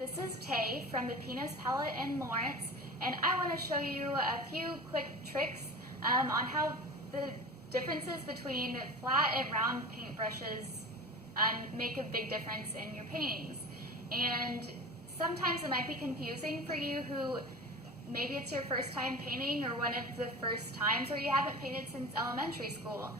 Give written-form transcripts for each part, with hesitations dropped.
This is Tay from the Pinos Palette in Lawrence, and I want to show you a few quick tricks on how the differences between flat and round paintbrushes make a big difference in your paintings. And sometimes it might be confusing for you who maybe it's your first time painting or one of the first times, or you haven't painted since elementary school.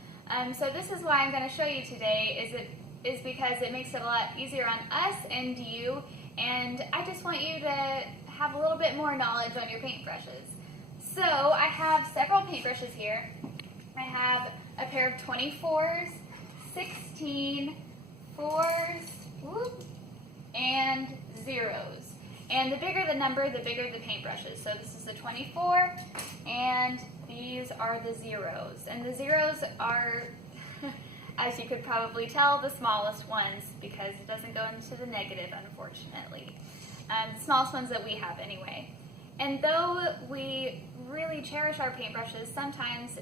So this is why I'm going to show you today is because it makes it a lot easier on us and you, and I just want you to have a little bit more knowledge on your paintbrushes. So I have several paintbrushes here. I have a pair of 24s, 16, 4s, and 0s. And the bigger the number, the bigger the paintbrushes. So this is a 24, and these are the 0s. And the 0s are, as you could probably tell, the smallest ones because it doesn't go into the negative, unfortunately. The smallest ones that we have anyway. And though we really cherish our paintbrushes, sometimes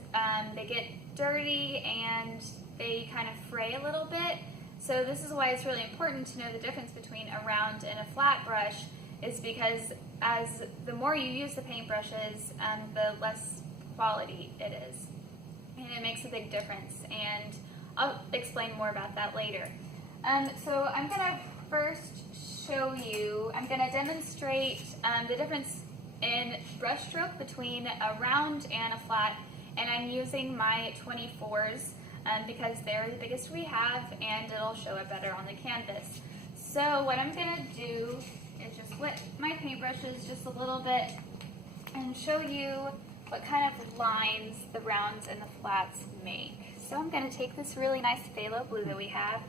they get dirty and they kind of fray a little bit. So this is why it's really important to know the difference between a round and a flat brush, is because as the more you use the paintbrushes, the less quality it is. And it makes a big difference, and I'll explain more about that later. So I'm going to first show you, I'm going to demonstrate the difference in brush stroke between a round and a flat, and I'm using my 24s because they're the biggest we have and it'll show it better on the canvas. So what I'm going to do is just wet my paintbrushes just a little bit and show you what kind of lines the rounds and the flats make. So I'm going to take this really nice phthalo blue that we have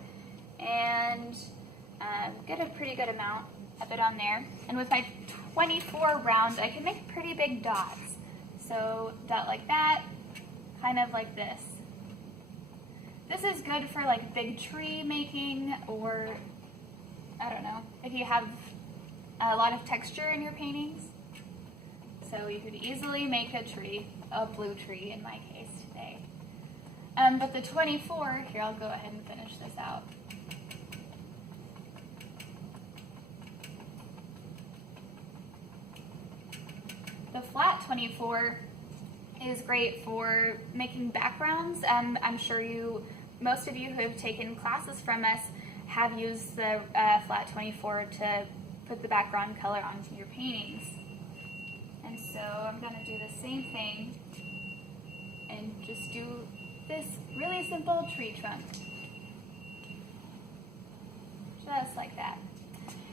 and get a pretty good amount of it on there. And with my 24 rounds, I can make pretty big dots. So dot like that, kind of like this. This is good for like big tree making, or I don't know, if you have a lot of texture in your paintings. So you could easily make a tree, a blue tree in my case today. But the 24, here I'll go ahead and finish this out. The flat 24 is great for making backgrounds. I'm sure most of you who have taken classes from us have used the flat 24 to put the background color onto your paintings. And so I'm going to do the same thing and just do this really simple tree trunk. Just like that.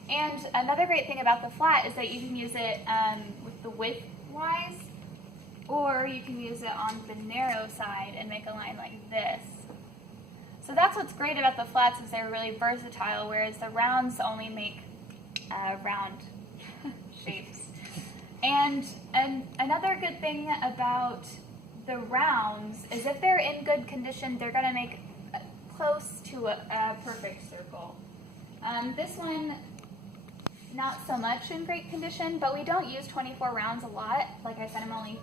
And another great thing about the flat is that you can use it with the width-wise, or you can use it on the narrow side and make a line like this. So that's what's great about the flats, is they're really versatile, whereas the rounds only make round shapes. And another good thing about the rounds is if they're in good condition, they're going to make close to a perfect circle. This one, not so much in great condition, but we don't use 24 rounds a lot. Like I said, I'm only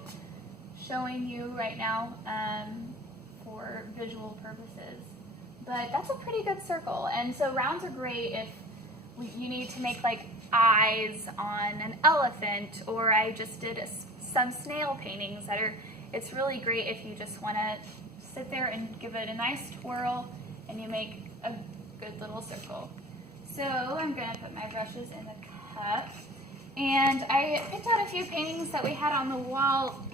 showing you right now for visual purposes. But that's a pretty good circle. And so rounds are great if you need to make like eyes on an elephant, or I just did some snail paintings that are, it's really great if you just want to sit there and give it a nice twirl and you make a good little circle. So I'm going to put my brushes in the cup, and I picked out a few paintings that we had on the wall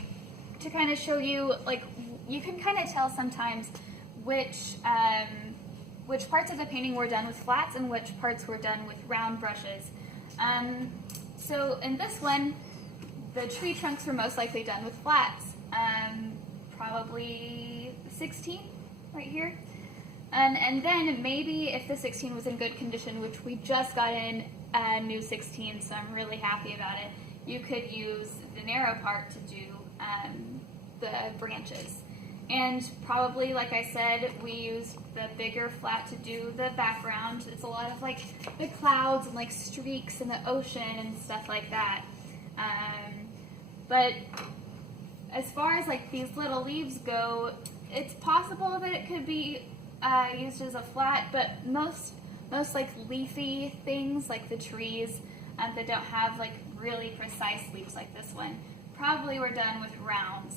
to kind of show you, like, you can kind of tell sometimes which parts of the painting were done with flats and which parts were done with round brushes. So in this one, the tree trunks were most likely done with flats, probably 16 right here. And then maybe if the 16 was in good condition, which we just got in a new 16, so I'm really happy about it, you could use the narrow part to do the branches. And probably, like I said, we used the bigger flat to do the background. It's a lot of like the clouds and like streaks in the ocean and stuff like that. But as far as like these little leaves go, it's possible that it could be used as a flat, but most like leafy things like the trees, that don't have like really precise sweeps like this one. Probably we're done with rounds,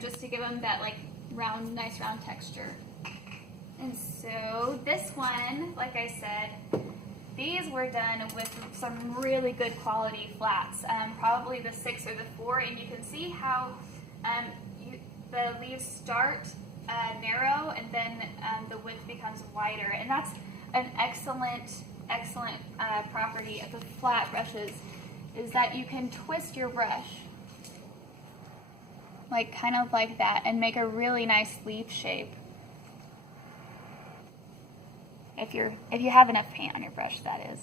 just to give them that like nice round texture. And so this one, like I said, these were done with some really good quality flats, probably the 6 or the 4, and you can see how the leaves start narrow and then the width becomes wider, and that's an excellent property of the flat brushes, is that you can twist your brush like kind of like that and make a really nice leaf shape. If you have enough paint on your brush, that is.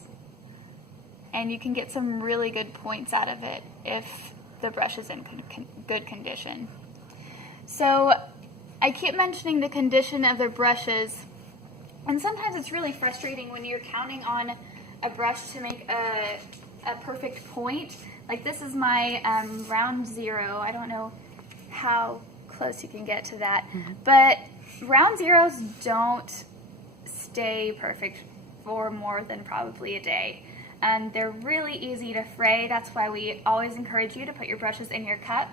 And you can get some really good points out of it if the brush is in good condition. So I keep mentioning the condition of the brushes, and sometimes it's really frustrating when you're counting on a brush to make a perfect point. Like this is my round 0. I don't know how close you can get to that, but round zeros don't stay perfect for more than probably a day. They're really easy to fray. That's why we always encourage you to put your brushes in your cup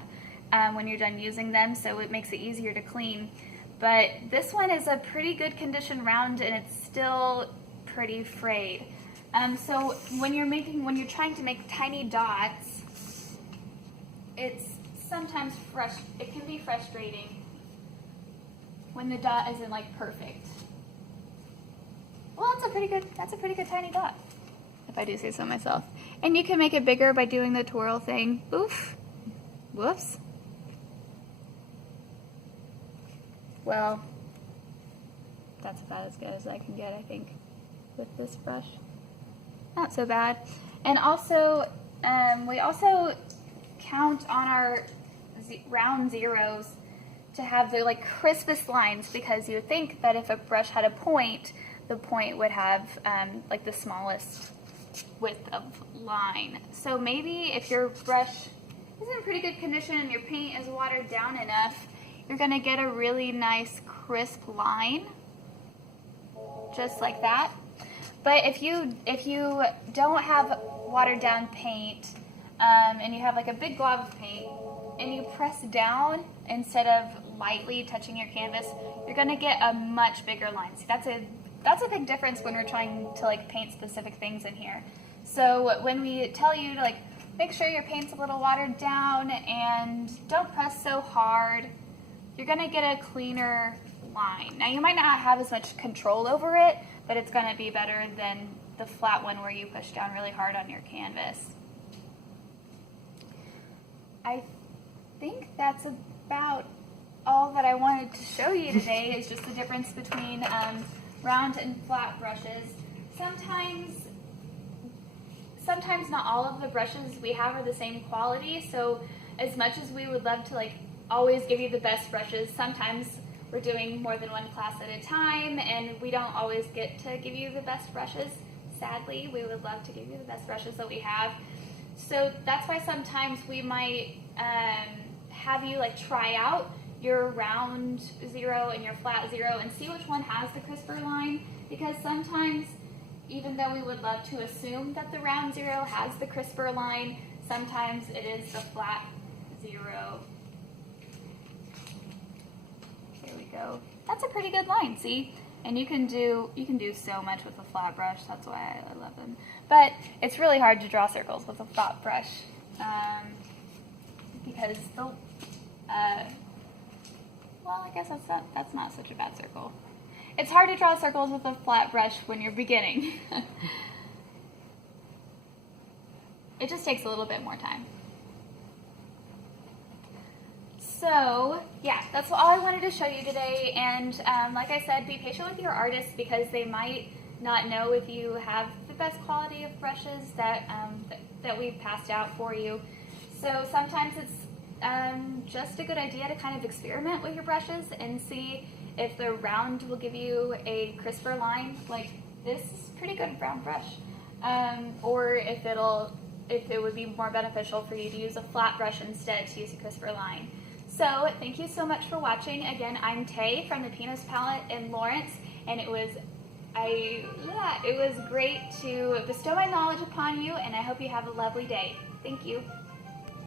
when you're done using them, so it makes it easier to clean. But this one is a pretty good condition round, and it's still pretty frayed. So when you're trying to make tiny dots, it's sometimes it can be frustrating when the dot isn't like perfect. Well, that's a pretty good tiny dot, if I do say so myself. And you can make it bigger by doing the twirl thing. Oof. Whoops. Well, that's about as good as I can get, I think, with this brush. Not so bad. And also, we also count on our round zeros to have the like crispest lines, because you would think that if a brush had a point, the point would have like the smallest width of line. So maybe if your brush is in pretty good condition and your paint is watered down enough, you're gonna get a really nice crisp line, just like that. But if you don't have watered down paint, and you have like a big glob of paint, and you press down instead of lightly touching your canvas, you're gonna get a much bigger line. See, that's a big difference when we're trying to like paint specific things in here. So when we tell you to like make sure your paint's a little watered down and don't press so hard, you're gonna get a cleaner line. Now you might not have as much control over it, but it's gonna be better than the flat one where you push down really hard on your canvas. I think that's about all that I wanted to show you today, is just the difference between round and flat brushes. Sometimes not all of the brushes we have are the same quality, so as much as we would love to like always give you the best brushes, sometimes we're doing more than one class at a time and we don't always get to give you the best brushes. Sadly, we would love to give you the best brushes that we have. So that's why sometimes we might have you like try out your round 0 and your flat 0 and see which one has the crisper line, because sometimes, even though we would love to assume that the round 0 has the crisper line, sometimes it is the flat 0. Here we go. That's a pretty good line, see? And you can do so much with a flat brush. That's why I love them. But it's really hard to draw circles with a flat brush, because the well, I guess that's not such a bad circle. It's hard to draw circles with a flat brush when you're beginning. It just takes a little bit more time. So, yeah, that's all I wanted to show you today. And like I said, be patient with your artists, because they might not know if you have the best quality of brushes that we've passed out for you. So sometimes it's just a good idea to kind of experiment with your brushes and see if the round will give you a crisper line, like this pretty good round brush, or if it would be more beneficial for you to use a flat brush instead to use a crisper line. So thank you so much for watching. Again, I'm Tay from the Pinos Palette in Lawrence, and it was it was great to bestow my knowledge upon you, and I hope you have a lovely day. Thank you.